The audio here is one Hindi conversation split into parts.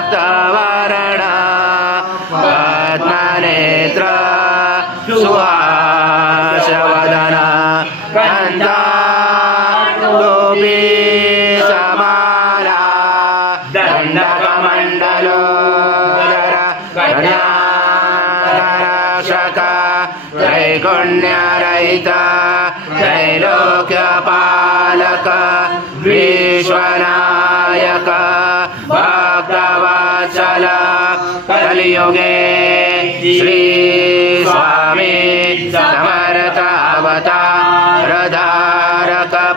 रक्तवर्णा पद्मनेत्र सुहासवदना कन्दा गोपी समाना दण्डकमण्डलो गण्याशका त्रैगुण्यारहिता त्रैलोक्यपालक विश्वना योगे श्री स्वामे समरतावता रधारकपायि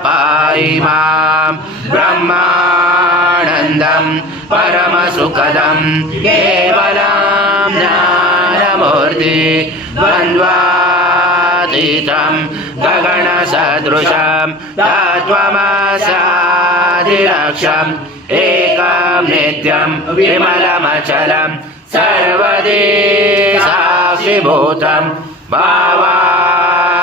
माम् ब्रह्मानन्दम् परमसुखदम् केवलाम् ज्ञानमूर्ति द्वन्द्वातीतम् गगणसदृशम् तमसाधि लक्षम् एकम् नित्यम् विमलमचलम् सर्वदे साक्षिभूतं भावातीतं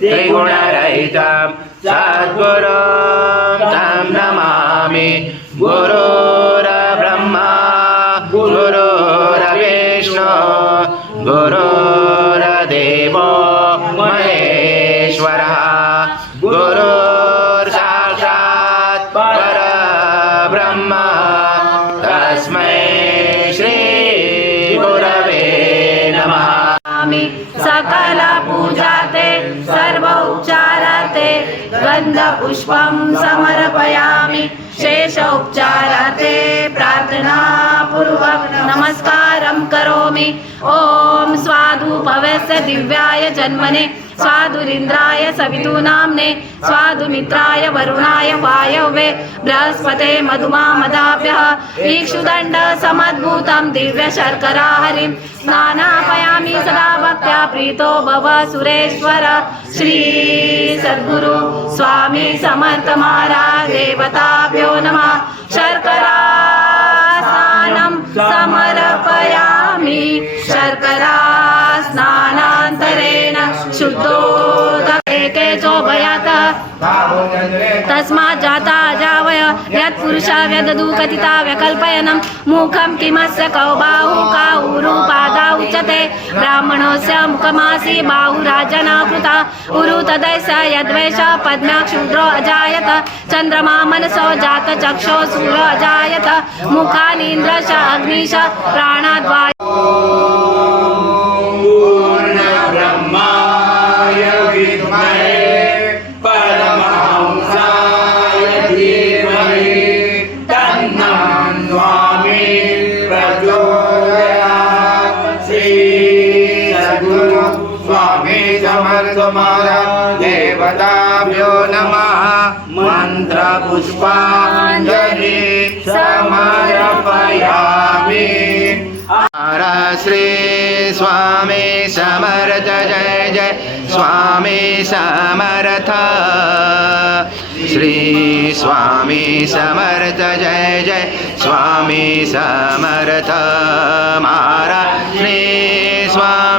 त्रिगुणरहितं सद्गुरुं तं नमामि गुरुर्ब्रह्मा गुरुर्विष्णु गुरुर्देवो स्वामी सकल पूजाते सर्व गन्धपुष्पं समर्पयामि शेष प्रार्थना प्रार्थनापूर्वक नमस्कारं करोमि। ॐ स्वादु भवस्य दिव्याय जन्मने। स्वादुरिन्द्राय सवितूनाम्ने स्वादुमित्राय वरुणाय वायवे बृहस्पते मधुमामदाभ्यः इक्षुदण्ड समद्भूतं दिव्यशर्करा हरिं, स्नानापयामि सदा भक्त्या प्रीतो भव सुरेश्वर। श्री सद्गुरु स्वामी समर्थ महाराज, देवताभ्यो नमः। शर्करा स्नानं समर्पयामि शुद्धोदके चोभयात्। तस्मात् जाता अजावय यत्पुरुषा व्यदधु कथिता व्यकल्पयनं। मुखं किमस्य कौ बाहु काऊरु पादा उच्यते ब्राह्मणस्य मुखमासि बाहुराजना कृता। उरु तदैस्य यद्वैष पद्म्याक्षुद्रो अजायत। चन्द्रमा मनसो जात चक्षो सूर अजायत। मुखानीन्द्रश अग्निश, प्राणाद्वाय सद्गुरु स्वामी समर्थ महाराज देवताभ्यो नमः। मन्त्रपुष्पाञ्जलि समर्पयामि। हरा श्री स्वामी समर्थ, जय जय। स्वामी समर्थ। श्री स्वामी समर्थ, जय जय। स्वामी समर्थ। मारा श्री